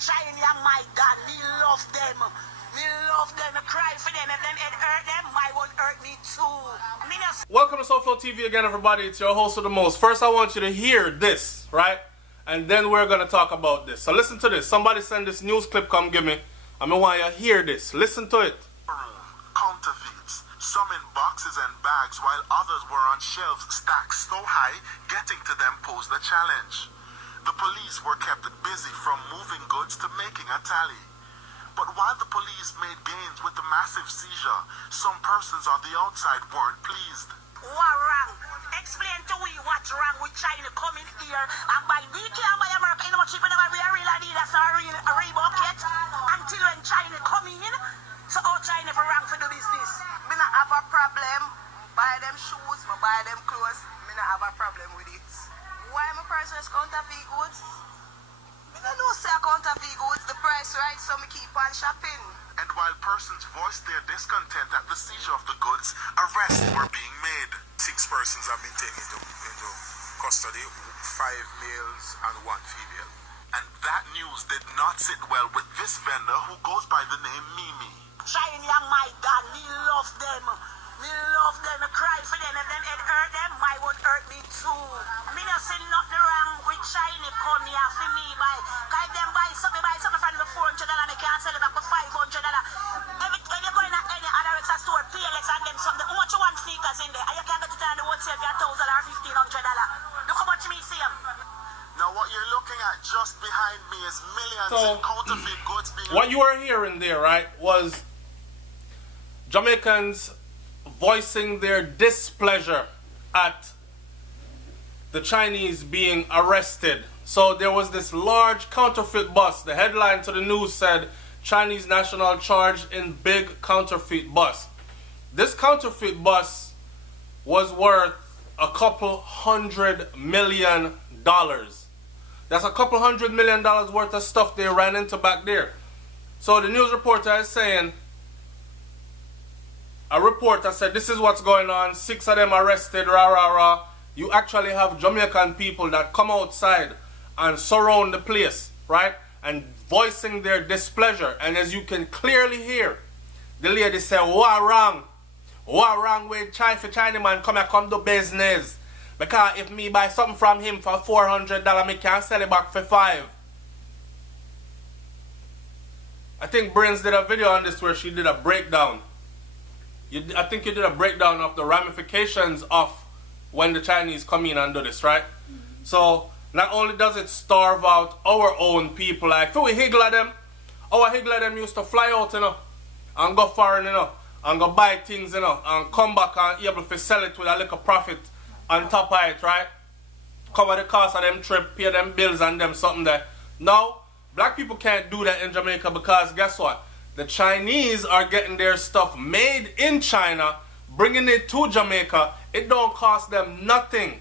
Chiney and my God, me love them. Me love them, I cry for them. If them head hurt them, my one hurt me too. Welcome to SouFLoTV again, everybody. It's your host with the most. First, I want you to hear this, right? And then we're going to talk about this. So listen to this. Somebody send this news clip, come give me. I want you to hear this. Listen to it. Counterfeits, some in boxes and bags, while others were on shelves stacked so high, getting to them posed a challenge. The police were kept busy from moving goods to making a tally. But while the police made gains with the massive seizure, some persons on the outside weren't pleased. What wrong? Explain to me what's wrong with China coming here and buy BK and buy America in much cheaper than we are real Adidas or a Reebok yet until when China come in. So how China for wrong for the business? Me not have a problem. Buy them shoes, me buy them clothes. Me not have a problem with it. Why my prices counterfeit goods? Me don't know say counterfeit goods. The price right, so me keep on shopping. And while persons voiced their discontent at the seizure of the goods, arrests were being made. 6 persons have been taken into custody, 5 males and 1 female. And that news did not sit well with this vendor who goes by the name Mimi. Chiney and my God, me love them. Me love them, I cry for them. If them head hurt them, my one hurt me too. Me not see nothing wrong with Chiney come here for me buy. Cause if them buy something from the $400, they can't sell it back for $500. When you go in any other store, PLX and them something, how much you want sneakers in there? And you can't get it on the wholesale for $1,000 or $1,500. Look how much me see them. Now what you're looking at just behind me is millions in counterfeit goods being... What you are hearing there, right, was Jamaicans voicing their displeasure at the Chinese being arrested. So there was this large counterfeit bus. The headline to the news said, Chinese national charged in big counterfeit bus. This counterfeit bus was worth a couple $100 million. That's a couple $100 million worth of stuff they ran into back there. So the news reporter is saying, a reporter said, this is what's going on, 6 of them arrested, rah, rah, rah. You actually have Jamaican people that come outside and surround the place, right? And voicing their displeasure. And as you can clearly hear, the lady said, what wrong? What wrong with Chinaman come do business? Because if me buy something from him for $400, me can't sell it back for $5. I think Brains did a video on this where she did a breakdown. I think you did a breakdown of the ramifications of when the Chinese come in and do this, right? So, not only does it starve out our own people, like, if we higgle at them, our higgle at them used to fly out, you know, and go foreign, you know, and go buy things, you know, and come back and able to sell it with a little profit on top of it, right? Cover the cost of them trip, pay them bills and them something there. Now, black people can't do that in Jamaica because guess what? The Chinese are getting their stuff made in China, bringing it to Jamaica. It don't cost them nothing.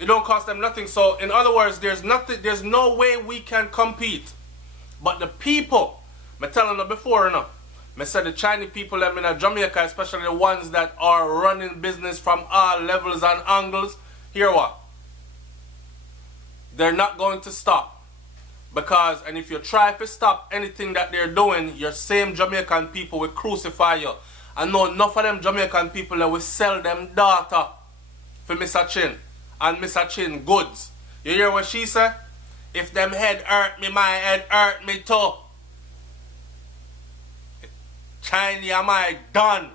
It don't cost them nothing. So, in other words, there's no way we can compete. But the people, I telling them before, you know, I said the Chinese people them in Jamaica, especially the ones that are running business from all levels and angles, hear what? They're not going to stop. Because, and if you try to stop anything that they're doing, your same Jamaican people will crucify you. I know enough of them Jamaican people that will sell them data for Mr. Chin and Mr. Chin goods. You hear what she said? If them head hurt me, my head hurt me too. Chiney, am I done?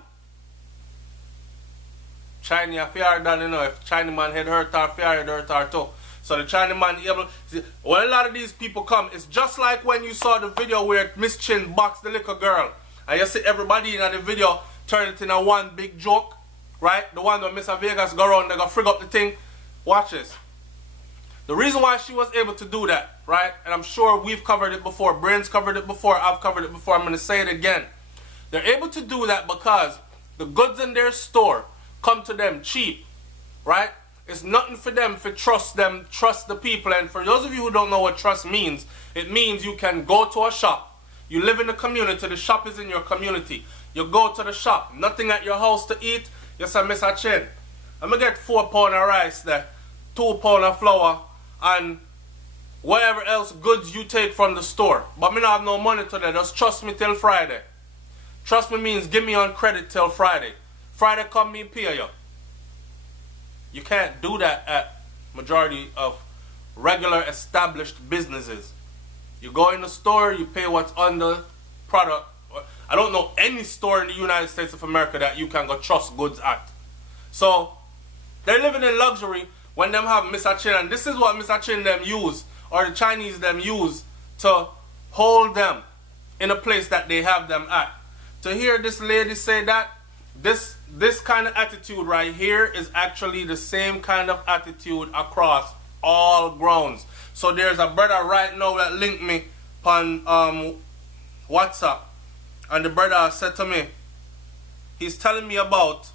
Chiney, if you are done, you know, if Chinese man head hurt her, if you head hurt her too. So the Chinese man able, see, when a lot of these people come, it's just like when you saw the video where Miss Chin boxed the little girl. And you see everybody in the video turn it into one big joke, right? The one where Mr. Vegas go around, they go frig up the thing. Watch this. The reason why she was able to do that, right? And I'm sure we've covered it before. Brains covered it before. I've covered it before. I'm going to say it again. They're able to do that because the goods in their store come to them cheap, right? It's nothing for them to trust the people. And for those of you who don't know what trust means, it means you can go to a shop. You live in the community. The shop is in your community. You go to the shop. Nothing at your house to eat. You say, Mr. Chin, I'm going to get 4 pounds of rice there, 2 pounds of flour, and whatever else goods you take from the store. But me not have no money today. Just trust me till Friday. Trust me means give me on credit till Friday. Friday come me pay you. You can't do that at majority of regular established businesses. You go in the store, you pay what's on the product. I don't know any store in the United States of America that you can go trust goods at. So they're living in luxury when them have Mr. Chin, and this is what Mr. Chin them use, or the Chinese them use to hold them in a place that they have them at. To hear this lady say that, this kind of attitude right here is actually the same kind of attitude across all grounds. So there's a brother right now that linked me on WhatsApp, and the brother said to me, he's telling me about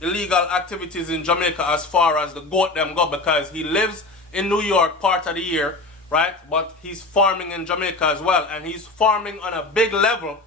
illegal activities in Jamaica as far as the goat them go, because he lives in New York part of the year, right? But he's farming in Jamaica as well, and he's farming on a big level.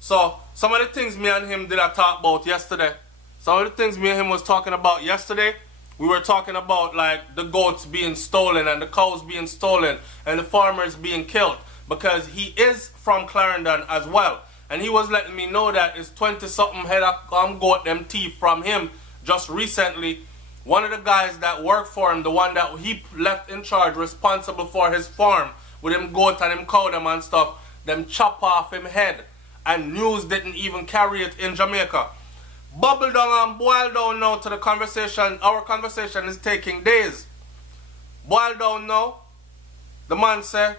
So some of the things me and him did I talk about yesterday. Some of the things me and him was talking about yesterday, we were talking about like the goats being stolen and the cows being stolen and the farmers being killed, because he is from Clarendon as well. And he was letting me know that it's 20-something head of goat them teeth from him just recently. One of the guys that worked for him, the one that he left in charge, responsible for his farm, with him goat and him cow them and stuff, them chop off him head. And news didn't even carry it in Jamaica. Bubble down and boil down now to the conversation. Our conversation is taking days. Boil down now. The man said,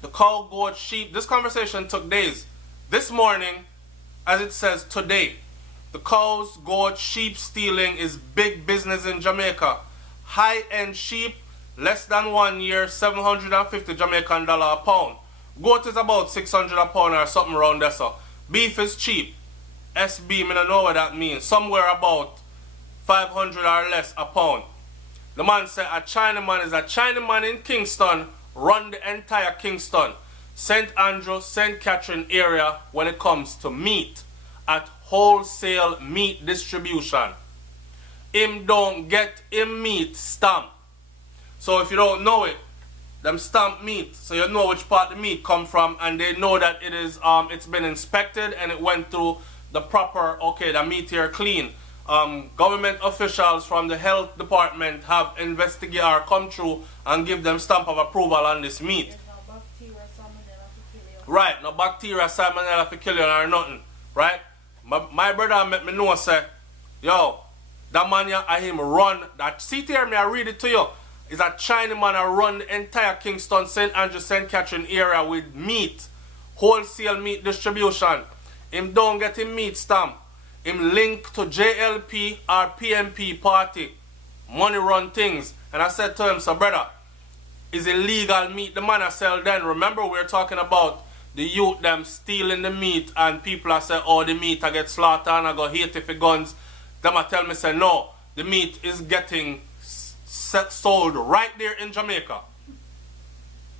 the cow, goat, sheep. This conversation took days. This morning, as it says today, the cows, goat, sheep stealing is big business in Jamaica. High-end sheep, less than 1 year, 750 Jamaican dollar a pound. Goat is about 600 a pound or something around there. So beef is cheap. SB, I don't know what that means. Somewhere about 500 or less a pound. The man said a Chinaman is a Chinaman in Kingston, run the entire Kingston, St. Andrew, St. Catherine area when it comes to meat, at wholesale meat distribution. Him don't get him meat stamp. So if you don't know it, them stamp meat, so you know which part the meat come from, and they know that it is it's been inspected and it went through the proper, okay, the meat here clean. Government officials from the health department have investigated or come through and give them stamp of approval on this meat. No bacteria, salmonella to kill you. Right, no bacteria, salmonella to kill you or nothing, right? My brother met me know say, yo, that man here, I him run, that, see here, me I read it to you, is a Chinaman I run the entire Kingston, St. Andrew, St. Catherine area with meat, wholesale meat distribution. Him don't get him meat stamp. Him link to JLP or PMP party, money run things. And I said to him, so brother, is illegal meat the man I sell then? Remember we're talking about the youth them stealing the meat, and people are saying, oh, the meat I get slaughtered and I go hate if it guns. Them I tell me say no, the meat is getting sold right there in Jamaica.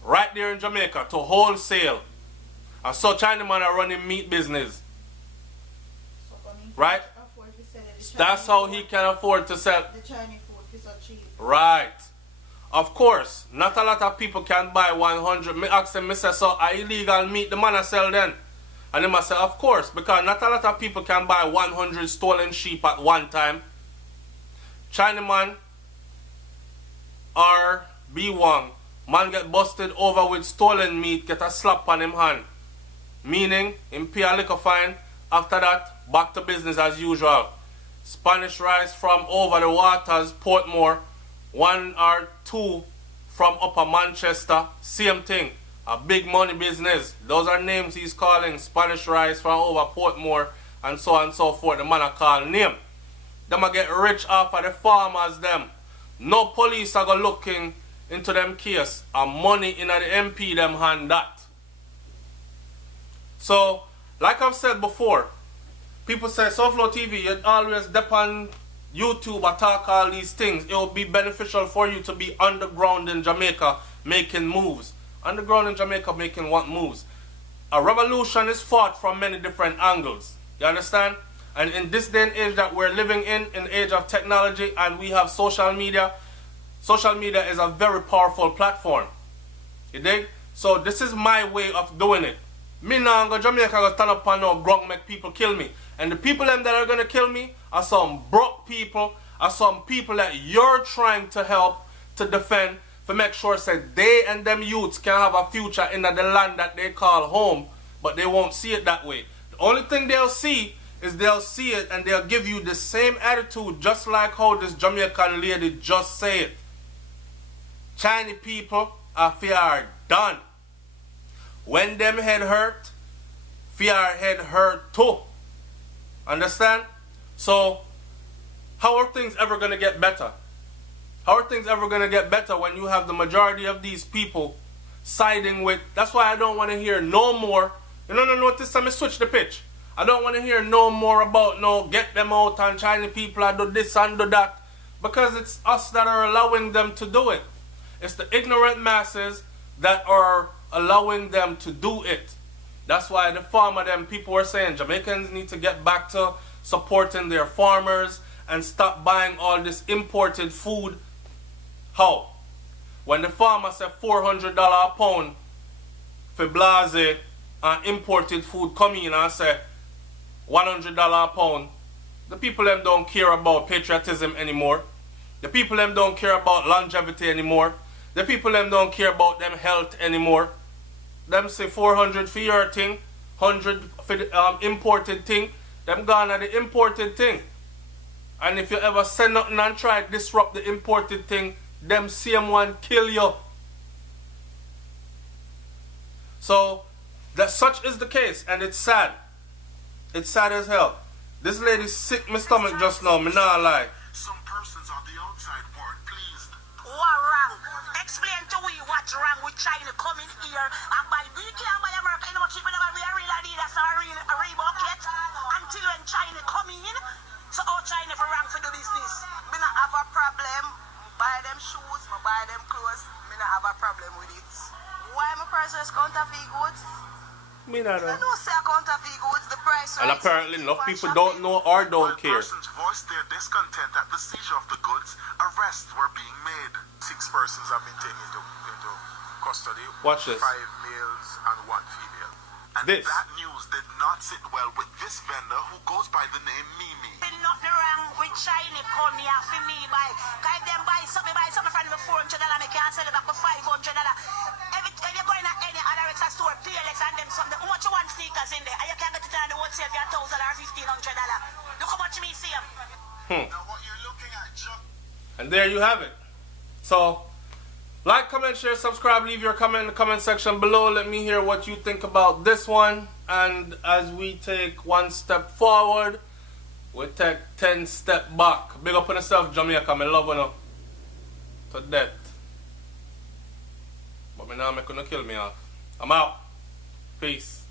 Right there in Jamaica to wholesale. And so Chinaman are running meat business. Right? That's how he can afford to sell. The Chinese food is so cheap. Right. Of course, not a lot of people can buy 100. Me ask them, me say, so are illegal meat the man I sell then? And them I say, of course, because not a lot of people can buy 100 stolen sheep at one time. Chinaman or B1, man get busted over with stolen meat, get a slap on him hand. Meaning, him pay a liquor fine. After that, back to business as usual. Spanish rice from over the waters, Portmore. 1 or 2 from Upper Manchester. Same thing. A big money business. Those are names he's calling. Spanish rice from over Portmore and so on and so forth. The man I call name. Them a get rich off of the farmers them. No police are go looking into them case. And money in the MP them hand that. So, like I've said before, people say, SouFLoTV, you always depend YouTube or talk all these things. It will be beneficial for you to be underground in Jamaica making moves. Underground in Jamaica making what moves? A revolution is fought from many different angles. You understand? And in this day and age that we're living in the age of technology, and we have social media is a very powerful platform. You dig? So this is my way of doing it. Me now go Jamaica go stand up on no ground make people kill me. And the people them that are gonna kill me are some broke people, are some people that you're trying to help to defend, to make sure that they and them youths can have a future in the land that they call home, but they won't see it that way. The only thing they'll see is they'll see it and they'll give you the same attitude, just like how this Jamaican lady just said. Chinese people are done. When them head hurt, fear head hurt too. Understand? So, how are things ever going to get better? How are things ever going to get better when you have the majority of these people siding with... That's why I don't want to hear no more... No, this time I switch the pitch. I don't want to hear no more about, no, get them out and Chinese people I do this and do that. Because it's us that are allowing them to do it. It's the ignorant masses that are allowing them to do it. That's why the farmer them people were saying Jamaicans need to get back to supporting their farmers and stop buying all this imported food. How? When the farmer said $400 a pound for blase and imported food come in and say $100 a pound, the people them don't care about patriotism anymore. The people them don't care about longevity anymore. The people them don't care about them health anymore. Them say 400 for your thing, 100 for the imported thing. Them gone at the imported thing. And if you ever say nothing and try to disrupt the imported thing, them same one kill you. So, that such is the case, and it's sad. It's sad as hell. This lady's sick my stomach just now, me not lie. Some persons on the outside weren't pleased. What wrong? Explain to we what's wrong with China coming here and buy BK and buy America in much cheaper than we are real Adidas or a Reebok yet until when China come in. So how China for wrong for the business? Me not have a problem. Buy them shoes, me buy them clothes. Me not have a problem with it. Why my prices counterfeit goods? Me not I know. don't say counterfeit goods, the price And right. apparently enough people don't know or don't While care. persons voiced their discontent at the seizure of the goods, arrests were being made. 6 persons have been taken into custody. Watch this. 5 males and 1 female. And This. that news did not sit well with this vendor who goes by the name Mimi. There's nothing wrong with China come here for me buy. Cause if them buy something from the $400, I can't sell it back for $500. If you're going to any other extra store, PLX and them something, how much you want sneakers in there? And you can't get it on the wholesale for $1,000 or $1,500. Look how much me see them. Now what you're looking at, And there you have it. So, like, comment, share, subscribe, leave your comment in the comment section below. Let me hear what you think about this one. And as we take 1 step forward, we take 10 steps back. Big up on yourself, Jamaica. I love you to death. But me now make you kill me off. I'm out. Peace.